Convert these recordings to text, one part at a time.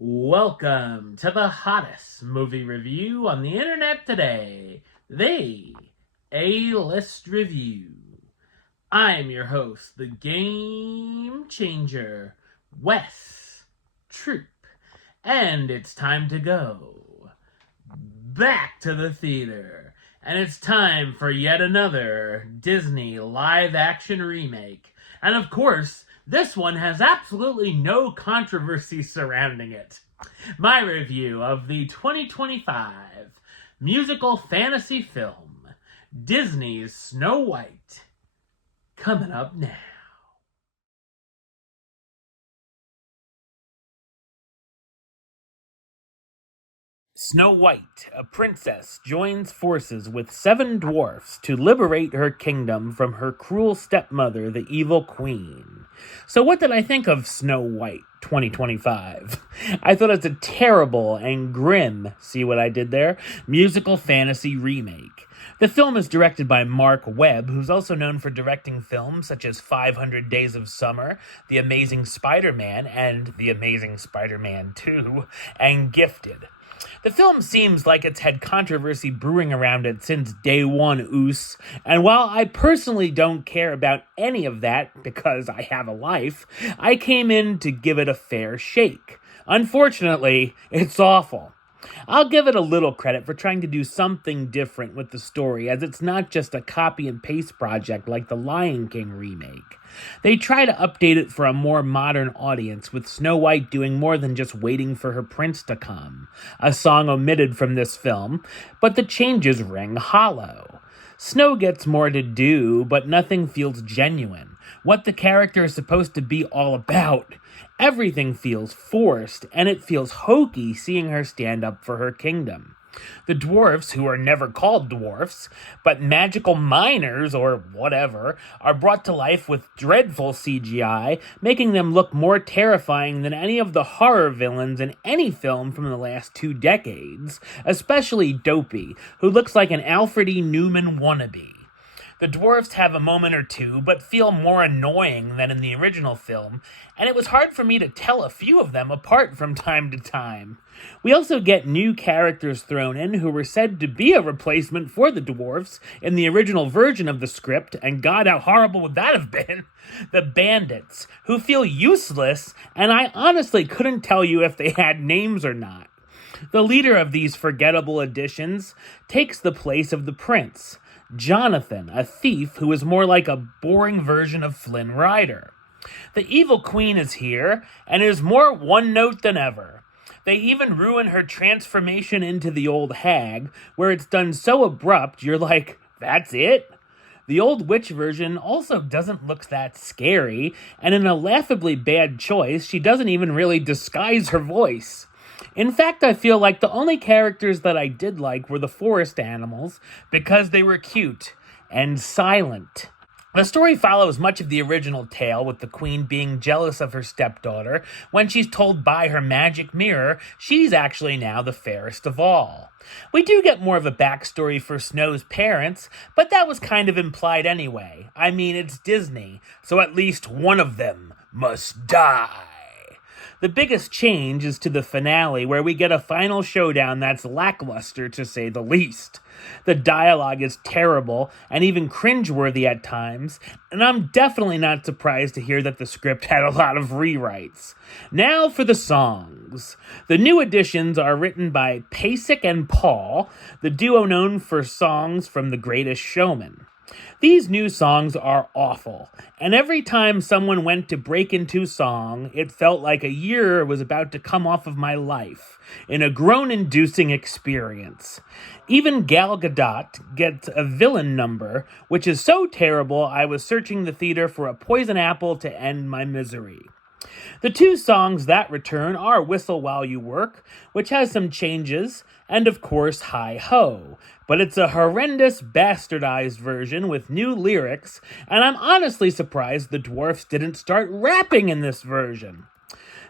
Welcome to the hottest movie review on the internet today, the A-List Review. I'm your host, the Game Changer, Wes Troop, and it's time to go back to the theater. And it's time for yet another Disney live-action remake. And of course, this one has absolutely no controversy surrounding it. My review of the 2025 musical fantasy film, Disney's Snow White, coming up now. Snow White, a princess, joins forces with 7 dwarfs to liberate her kingdom from her cruel stepmother, the evil queen. So what did I think of Snow White 2025? I thought it's a terrible and grim, see what I did there, musical fantasy remake. The film is directed by Mark Webb, who's also known for directing films such as 500 Days of Summer, The Amazing Spider-Man, and The Amazing Spider-Man 2, and Gifted. The film seems like it's had controversy brewing around it since day one, and while I personally don't care about any of that because I have a life, I came in to give it a fair shake. Unfortunately, it's awful. I'll give it a little credit for trying to do something different with the story, as it's not just a copy and paste project like the Lion King remake. They try to update it for a more modern audience, with Snow White doing more than just waiting for her prince to come, a song omitted from this film, but the changes ring hollow. Snow gets more to do, but nothing feels genuine. What the character is supposed to be all about. Everything feels forced, and it feels hokey seeing her stand up for her kingdom. The dwarfs, who are never called dwarfs, but magical miners, or whatever, are brought to life with dreadful CGI, making them look more terrifying than any of the horror villains in any film from the last 2 decades, especially Dopey, who looks like an Alfred E. Newman wannabe. The dwarfs have a moment or two, but feel more annoying than in the original film, and it was hard for me to tell a few of them apart from time to time. We also get new characters thrown in who were said to be a replacement for the dwarfs in the original version of the script, and God, how horrible would that have been? The bandits, who feel useless, and I honestly couldn't tell you if they had names or not. The leader of these forgettable additions takes the place of the prince, Jonathan, a thief who is more like a boring version of Flynn Rider. The evil queen is here, and is more one note than ever. They even ruin her transformation into the old hag, where it's done so abrupt you're like, that's it? The old witch version also doesn't look that scary, and in a laughably bad choice, she doesn't even really disguise her voice. In fact, I feel like the only characters that I did like were the forest animals because they were cute and silent. The story follows much of the original tale, with the queen being jealous of her stepdaughter when she's told by her magic mirror she's actually now the fairest of all. We do get more of a backstory for Snow's parents, but that was kind of implied anyway. I mean, it's Disney, so at least one of them must die. The biggest change is to the finale, where we get a final showdown that's lackluster, to say the least. The dialogue is terrible and even cringeworthy at times, and I'm definitely not surprised to hear that the script had a lot of rewrites. Now for the songs. The new additions are written by Pasek and Paul, the duo known for songs from The Greatest Showman. These new songs are awful, and every time someone went to break into song, it felt like a year was about to come off of my life, in a groan-inducing experience. Even Gal Gadot gets a villain number, which is so terrible I was searching the theater for a poison apple to end my misery. The 2 songs that return are Whistle While You Work, which has some changes, and of course Hi Ho, but it's a horrendous bastardized version with new lyrics, and I'm honestly surprised the dwarfs didn't start rapping in this version.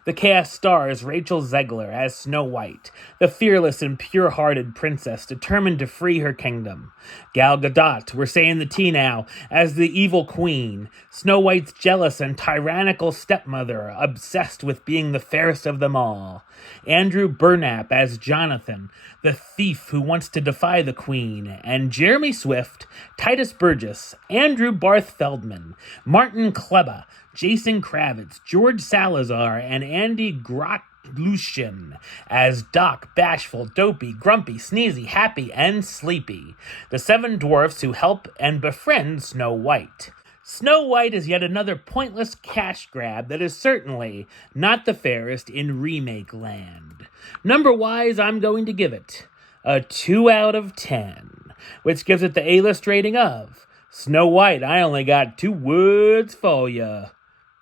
The cast stars Rachel Zegler as Snow White, the fearless and pure-hearted princess determined to free her kingdom. Gal Gadot, we're saying the T now, as the evil queen. Snow White's jealous and tyrannical stepmother, obsessed with being the fairest of them all. Andrew Burnap as Jonathan, the thief who wants to defy the queen. And Jeremy Swift, Titus Burgess, Andrew Barth Feldman, Martin Kleba, Jason Kravitz, George Salazar, and Andy Grotlushin as Doc, bashful, dopey, grumpy, sneezy, happy, and sleepy, the 7 dwarfs who help and befriend Snow White. Snow White is yet another pointless cash grab that is certainly not the fairest in remake land. Number-wise, I'm going to give it a 2 out of 10, which gives it the A-list rating of Snow White, I only got 2 words for ya.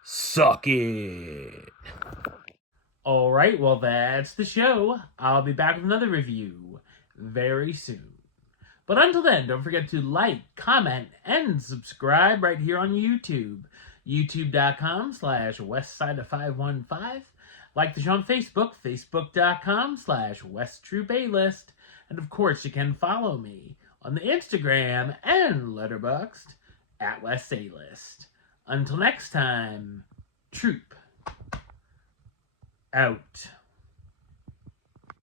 Suck it. Alright, well that's the show. I'll be back with another review very soon. But until then, don't forget to like, comment, and subscribe right here on YouTube. YouTube.com/WestsideOf515. Like the show on Facebook, Facebook.com/WestTrueBaylist. And of course, you can follow me on the Instagram and Letterboxd at WestAlist. Until next time, Troop out.